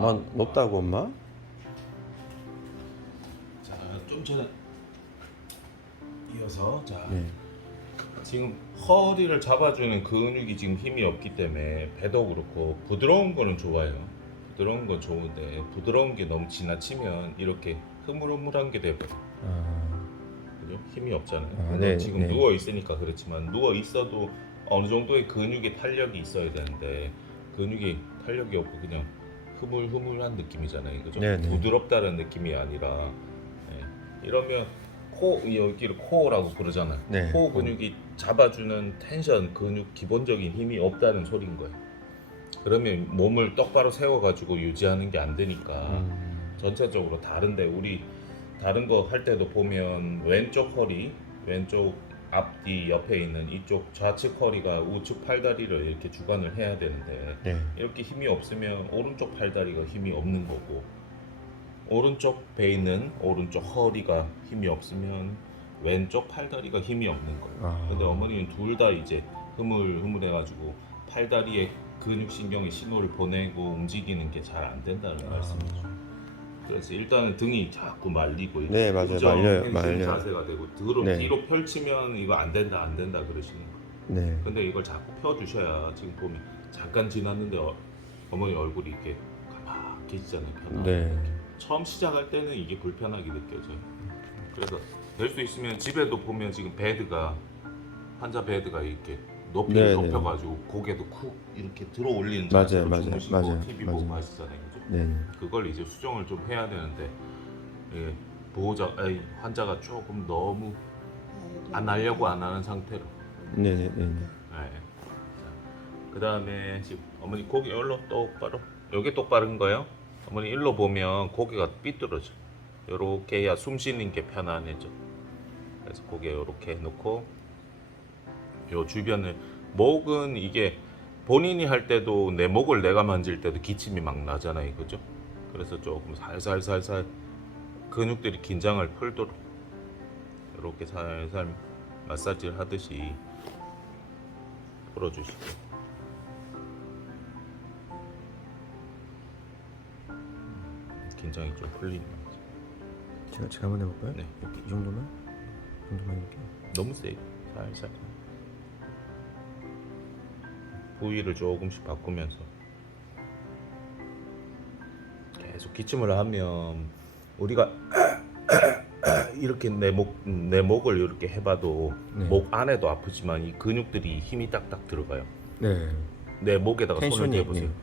난 높다고 엄마? 자, 좀 전에 이어서 자 네. 지금 허리를 잡아주는 근육이 지금 힘이 없기 때문에 배도 그렇고 부드러운 거는 좋아요. 부드러운 건 좋은데 부드러운 게 너무 지나치면 이렇게 흐물흐물한 게 돼버려. 아, 그죠? 힘이 없잖아요. 아, 물론 네, 지금 네. 누워 있으니까 그렇지만 누워 있어도 어느 정도의 근육의 탄력이 있어야 되는데 근육이 탄력이 없고 그냥 흐물흐물한 느낌이잖아요. 그죠? 네, 네. 부드럽다는 느낌이 아니라 이러면 여기를 코어라고 부르잖아요. 네, 코어 코어. 근육이 잡아주는 텐션 근육 기본적인 힘이 없다는 소린 거예요. 그러면 몸을 똑바로 세워가지고 유지하는 게 안 되니까 전체적으로 다른데 우리 다른 거 할 때도 보면 왼쪽 허리, 왼쪽 앞뒤 옆에 있는 이쪽 좌측 허리가 우측 팔다리를 이렇게 주관을 해야 되는데 네. 이렇게 힘이 없으면 오른쪽 팔다리가 힘이 없는 거고 오른쪽 배에 있는 오른쪽 허리가 힘이 없으면 왼쪽 팔다리가 힘이 없는 거예요. 아. 근데 어머니는 둘 다 이제 흐물흐물해가지고 팔다리에 근육신경이 신호를 보내고 움직이는 게 잘 안 된다는 말씀이죠. 그래서 일단은 등이 자꾸 말리고 네, 맞아요. 말려요, 말려요. 자세가 되고 뒤로, 네. 뒤로 펼치면 이거 안 된다 그러시는 거예요. 네. 근데 이걸 자꾸 펴주셔야 지금 보면 잠깐 지났는데 어머니 얼굴이 이렇게 가만해지잖아요. 편하게. 네. 처음 시작할 때는 이게 불편하게 느껴져요. 그래서 될 수 있으면 집에도 보면 지금 베드가 환자 베드가 이렇게 높이를 네, 높여가지고 고개도 쿡 이렇게 들어 올리는 맞아요, 자세로 맞아요, 주무시고 맞아요, TV 맞아요. 보고 하시잖아요. 그죠? 네. 그걸 이제 수정을 좀 해야 되는데 예, 환자가 조금 너무 안 하려고 안 하는 상태로. 네, 네, 네. 그 다음에 지금 어머니 고개 일로 똑바로. 여기 똑바른 거예요. 어머니 일로 보면 고개가 삐뚤어져. 요렇게 해야 숨 쉬는 게 편안해져. 그래서 고개 요렇게 놓고 요 주변을 목은 이게 본인이 할 때도 내 목을 내가 만질 때도 기침이 막 나잖아요. 그죠? 그래서 조금 살살살살 근육들이 긴장을 풀도록 이렇게 살살 마사지를 하듯이 풀어주시고 긴장이 좀 풀리는 거죠. 제가 한번 해볼까요? 네. 이렇게 이 정도만? 이 정도만 이렇게. 너무 세게 살살 부위를 조금씩 바꾸면서 계속 기침을 하면 우리가 이렇게 내 목을 이렇게 해봐도 네. 목 안에도 아프지만 이 근육들이 힘이 딱딱 들어가요. 네. 내 목에다가 손을 텐션이, 대보세요. 네.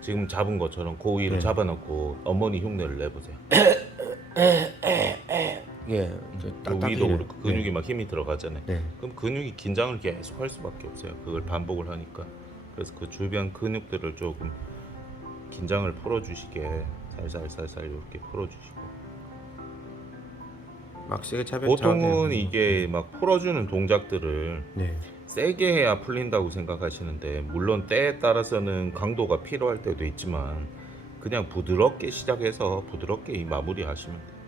지금 잡은 것처럼 그 위를 네. 잡아놓고 어머니 흉내를 내보세요. 예. 이제 그 딱딱해요. 위도 그렇고 근육이 네. 막 힘이 들어가잖아요. 네. 그럼 근육이 긴장을 계속 할 수밖에 없어요. 그걸 반복을 하니까. 그래서 그 주변 근육들을 조금 긴장을 풀어주시게 살살살살 이렇게 풀어주시고. 막 세게 차면 보통은 이게 막 풀어주는 동작들을 네. 세게 해야 풀린다고 생각하시는데 물론 때에 따라서는 강도가 필요할 때도 있지만 그냥 부드럽게 시작해서 부드럽게 이 마무리 하시면 돼요.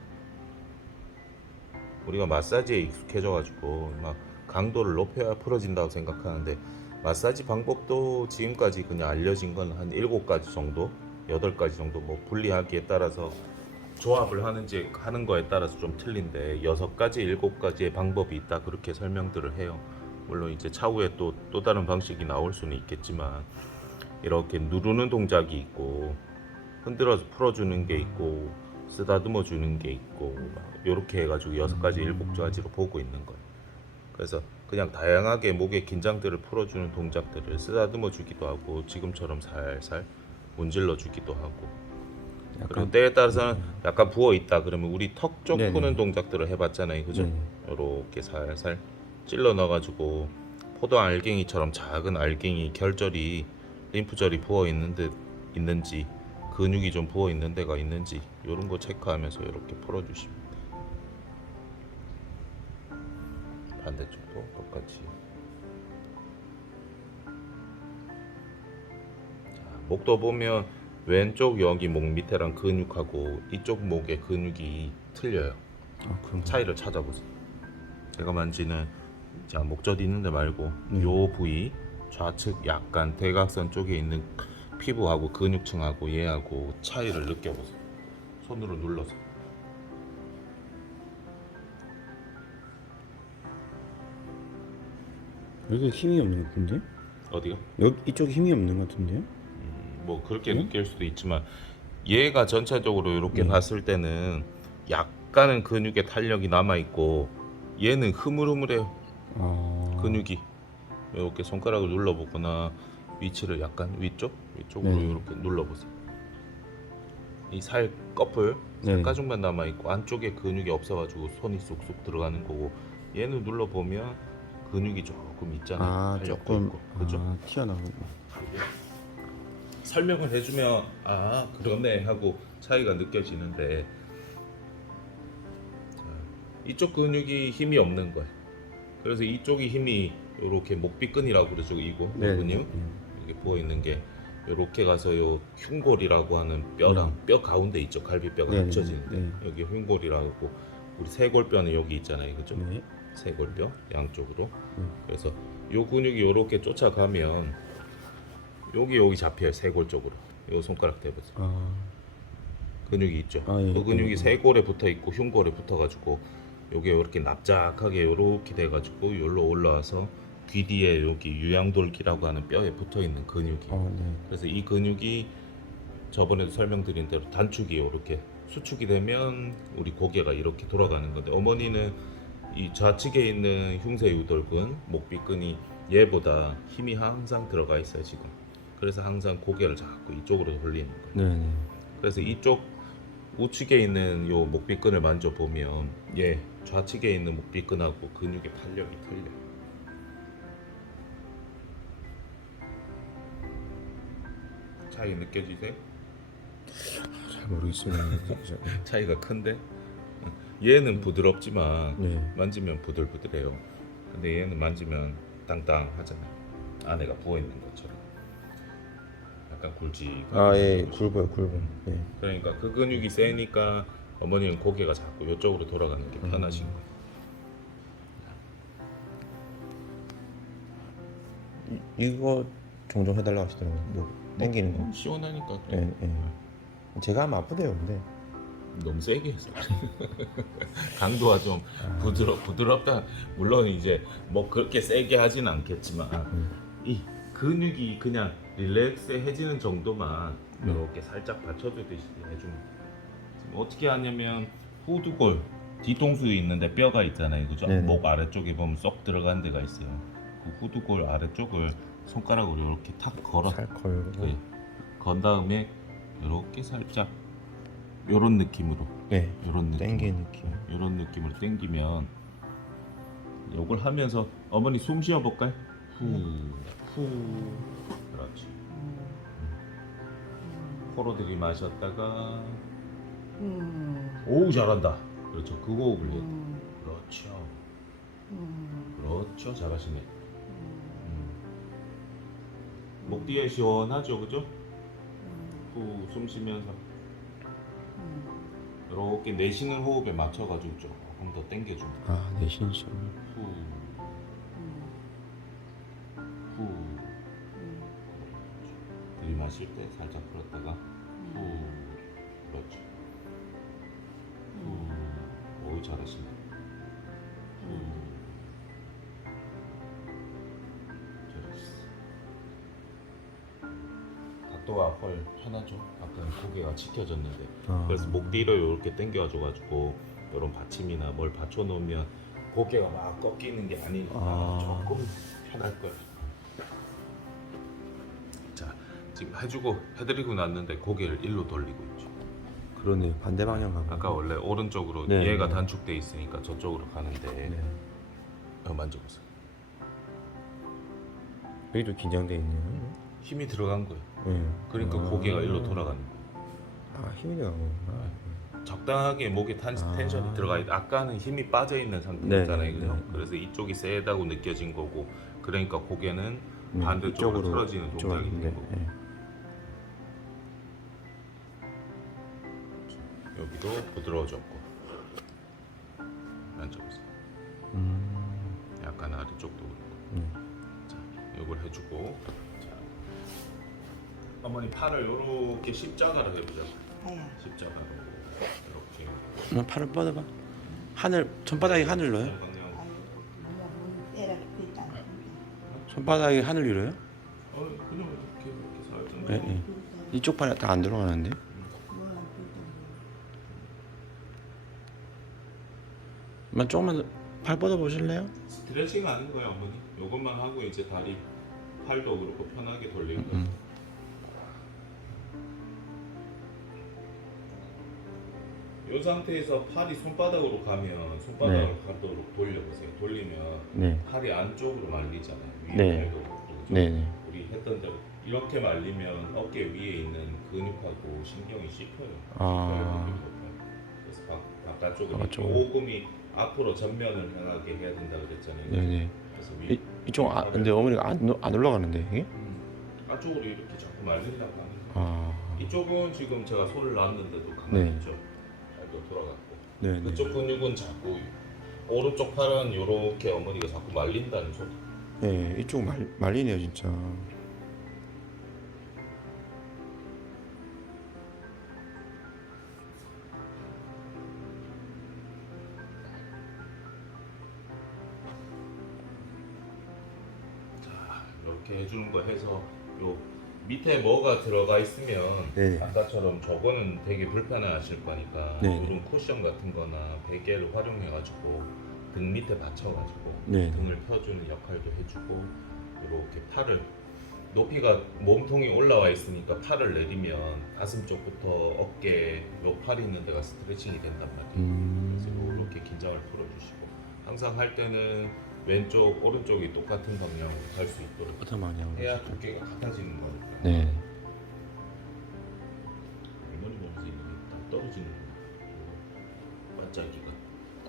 우리가 마사지에 익숙해져 가지고 막 강도를 높여야 풀어진다고 생각하는데 마사지 방법도 지금까지 그냥 알려진 건 한 7가지 정도 8가지 정도 뭐 분리하기에 따라서 조합을 하는 거에 따라서 좀 틀린데 6가지 7가지의 방법이 있다 그렇게 설명들을 해요. 물론 이제 차후에 또 다른 방식이 나올 수는 있겠지만 이렇게 누르는 동작이 있고 흔들어서 풀어주는 게 있고 쓰다듬어 주는 게 있고 이렇게 해가지고 6가지 7가지로 보고 있는 거예요. 그래서 그냥 다양하게 목의 긴장들을 풀어주는 동작들을 쓰다듬어 주기도 하고 지금처럼 살살 문질러 주기도 하고 그리고 약간 때에 따라서는 약간 부어 있다 그러면 우리 턱 쪽 네네. 푸는 동작들을 해봤잖아요. 그죠? 네네. 이렇게 살살 찔러 넣어가지고 포도 알갱이처럼 작은 알갱이 결절이 림프절이 부어 있는지 근육이 좀 부어 있는 데가 있는지 이런 거 체크하면서 이렇게 풀어주시면 돼요. 반대쪽도 똑같이. 자, 목도 보면 왼쪽 여기 목 밑에랑 근육하고 이쪽 목의 근육이 틀려요. 그럼 차이를 찾아보세요. 제가 만지는 목젖 있는 데 말고 요 부위 좌측 약간 대각선 쪽에 있는 피부하고 근육층하고 얘하고 차이를 느껴보세요. 손으로 눌러서. 여기 힘이 없는 것 같은데? 어디가? 여기 이쪽에 힘이 없는 것 같은데요? 뭐 그렇게 응? 느낄 수도 있지만 얘가 전체적으로 이렇게 네. 봤을 때는 약간은 근육의 탄력이 남아 있고 얘는 흐물흐물해요. 아. 근육이 이렇게 손가락을 눌러보거나 위치를 약간 위쪽으로 네. 이렇게 눌러보세요. 이 살 꺼풀 네. 살가죽만 남아 있고 안쪽에 근육이 없어가지고 손이 쑥쑥 들어가는 거고 얘는 눌러보면 근육이 조금 있잖아요. 아, 탄력도 조금 있고 그죠? 튀어나오고. 설명을 해주면 아 그러네 하고 차이가 느껴지는데 자, 이쪽 근육이 힘이 없는 거예요. 그래서 이쪽이 힘이 이렇게 목비근이라고 그러죠. 이거 네. 근육 이게 부어 있는 게 이렇게 가서 요 흉골이라고 하는 뼈랑 뼈 가운데 있죠. 갈비뼈가 네. 합쳐지는데 네. 여기 흉골이라고 하고 우리 쇄골뼈는 여기 있잖아요. 그죠? 네. 쇄골뼈 양쪽으로. 그래서 요 근육이 이렇게 쫓아가면 여기 잡혀요. 쇄골 쪽으로. 요 손가락 대보세요. 아. 근육이 있죠. 아, 예. 그 근육이 쇄골에 붙어 있고 흉골에 붙어 가지고 요게 이렇게 납작하게 요렇게 돼 가지고 여기로 올라와서 귀 뒤에 여기 유양돌기라고 하는 뼈에 붙어 있는 근육이. 네. 그래서 이 근육이 저번에도 설명드린 대로 단축이 이렇게 수축이 되면 우리 고개가 이렇게 돌아가는 건데 어머니는 이 좌측에 있는 흉쇄유돌근, 목비근이 얘보다 힘이 항상 들어가 있어요 지금. 그래서 항상 고개를 자꾸 이쪽으로 돌리는 거예요. 네. 그래서 이쪽 우측에 있는 요 목비근을 만져보면 얘 좌측에 있는 목비근하고 근육의 탄력이 틀려요. 차이 느껴지세요? 잘 모르겠습니다. 차이가 큰데? 얘는 부드럽지만 네. 만지면 부들부들해요. 근데 얘는 만지면 땅땅하잖아요. 안에가 부어있는 것처럼 약간 굵직한 아, 예. 느낌이. 굵어요. 네. 그러니까 그 근육이 세니까 어머니는 고개가 자꾸 이쪽으로 돌아가는 게 편하신 거예요. 이거 종종 해달라고 하시더라고요. 뭐 땡기는 거. 시원하니까 또 네. 제가 하면 아프대요, 근데. 너무 세게 해서 강도가 좀 부드럽다. 물론 이제 뭐 그렇게 세게 하진 않겠지만 이 근육이 그냥 릴렉스해지는 정도만 이렇게 살짝 받쳐주듯이 해주면 지금 어떻게 하냐면 후두골 뒤통수에 있는데 뼈가 있잖아요, 그죠? 네네. 목 아래쪽에 보면 쏙 들어간 데가 있어요. 그 후두골 아래쪽을 손가락으로 이렇게 탁 걸어 살 걸고. 네. 건 다음에 이렇게 살짝 요런 느낌으로 네. 요런 느낌 땡기는 느낌. 요런 느낌으로 당기면 요걸 하면서 어머니 숨 쉬어 볼까요? 후 그렇지. 코로 들이마셨다가 오우 잘한다. 그렇죠. 그 호흡을 해야 돼. 그렇죠. 그렇죠. 잘하시네. 목 뒤에 시원하죠, 그죠? 후 숨 쉬면서 이렇게 내쉬는 호흡에 맞춰가지고 조금 더 당겨주면 돼. 아, 내쉬는 시험. 후, 후. 들이마실 때 살짝 풀었다가 후, 그렇죠. 후, 오이 잘하시네. 후, 잘했어. 각도가 훨 편하죠. 아까 고개가 치켜졌는데. 그래서 목 뒤로 이렇게 당겨줘가지고 이런 받침이나 뭘 받쳐놓으면 고개가 막 꺾이는 게 아니니까 조금 편할 거예요. 자, 지금 해드리고 났는데 고개를 일로 돌리고 있죠. 그러네. 반대 방향 가고. 아까 원래 오른쪽으로 네, 얘가 네. 단축돼 있으니까 저쪽으로 가는데 네. 만져보세요. 여기도 긴장돼 있네요. 힘이 들어간 거예요. 네. 그러니까 고개가 일로 돌아가는 거예요. 아, 힘이 들어가구나. 적당하게 목에 텐션이 들어가 있다. 아까는 힘이 빠져 있는 상태였잖아요, 네, 그죠? 네. 그래서 이쪽이 세다고 느껴진 거고, 그러니까 고개는 네, 반대쪽으로 이쪽으로, 틀어지는 동작이 있는 네, 거고. 네. 여기도 부드러워졌고, 만져보세요. 약간 아래쪽도 그렇고. 네. 자, 이걸 해주고, 자, 어머니 팔을 이렇게 십자가로 해보자. 아야. 십자가로 이렇게. 팔을 뻗어봐. 하늘 손바닥이 하늘로요? 방향. 아유, 누가 문 때라 그랬다. 손바닥이 하늘 위로요? 그냥 이렇게 살짝. 네, 네. 이쪽 팔이 다 안 들어가는데. 만 조금만 팔 뻗어 보실래요? 스트레칭 하는 거예요, 어머니. 요것만 하고 이제 다리 팔도 그렇고 편하게 돌리는 거예요. 이 상태에서 팔이 손바닥으로 가면 손바닥을 가도록 돌려보세요. 돌리면 네. 팔이 안쪽으로 말리잖아요. 위에 네. 팔도 그렇고, 그죠? 네, 네. 우리 했던 대로 이렇게 말리면 어깨 위에 있는 근육하고 신경이 씹혀요. 아. 씹혀요, 근육이 높아요. 그래서 바깥쪽으로 바깥쪽으로. 오금이 앞으로 전면을 향하게 해야 된다 그랬잖아요. 네, 네. 그래서 위, 이쪽 근데 어머니가 안 올라가는데 이게? 안쪽으로 이렇게 자꾸 말리려고 하는 거예요. 아. 이쪽은 지금 제가 손을 놨는데도 가만히 네. 있죠. 잘도 돌아갔고. 네, 네. 그쪽 근육은 자꾸 오른쪽 팔은 이렇게 어머니가 자꾸 말린다는 소리. 네, 이쪽 말리네요 진짜. 자, 이렇게 해주는 거 해서 요 밑에 뭐가 들어가 있으면 네. 아까처럼 저거는 되게 불편해하실 거니까 네. 이런 쿠션 같은 거나 베개를 활용해가지고 등 밑에 받쳐가지고 네. 등을 펴주는 역할도 해주고 이렇게 팔을 높이가 몸통이 올라와 있으니까 팔을 내리면 가슴 쪽부터 어깨 요 팔이 있는 데가 스트레칭이 된단 말이에요. 그래서 이렇게 긴장을 풀어주시고 항상 할 때는 왼쪽 오른쪽이 똑같은 방향으로 갈 수 있도록 어떤 방향으로? 해야 두께가 같아지는 거니까. 네. 어머니 몸에서 이게 다 떨어지는 거예요. 반짝이가.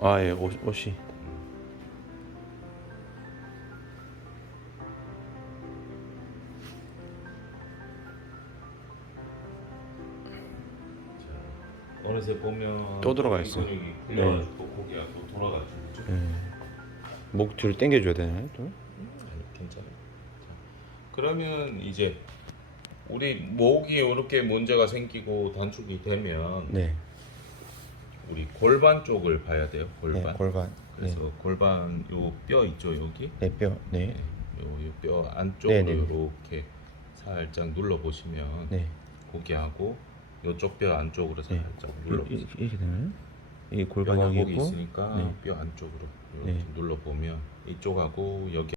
아, 예, 옷이. 자, 어느새 보면 또 들어가 이 있어요. 근육이 풀려가지고 고개가 또 돌아가지고 그죠? 네. 목 뒤로 당겨줘야 되나요? 또? 아니, 괜찮아요. 자, 그러면 이제 우리 목이 이렇게 문제가 생기고 단축이 되면 네. 우리 골반 쪽을 봐야 돼요. 골반. 네, 골반. 그래서 골반 요 뼈 있죠 여기. 네, 뼈. 네. 요 뼈 안쪽으로 네, 네. 이렇게 살짝 눌러 보시면 네. 고기하고 요쪽 뼈 안쪽으로 네. 살짝 눌러 보세요. 이렇게 되나요? 이게 뼈가 골반이 거기 있고. 있으니까 네. 뼈 안쪽으로 이렇게 네. 눌러 보면 이쪽하고 여기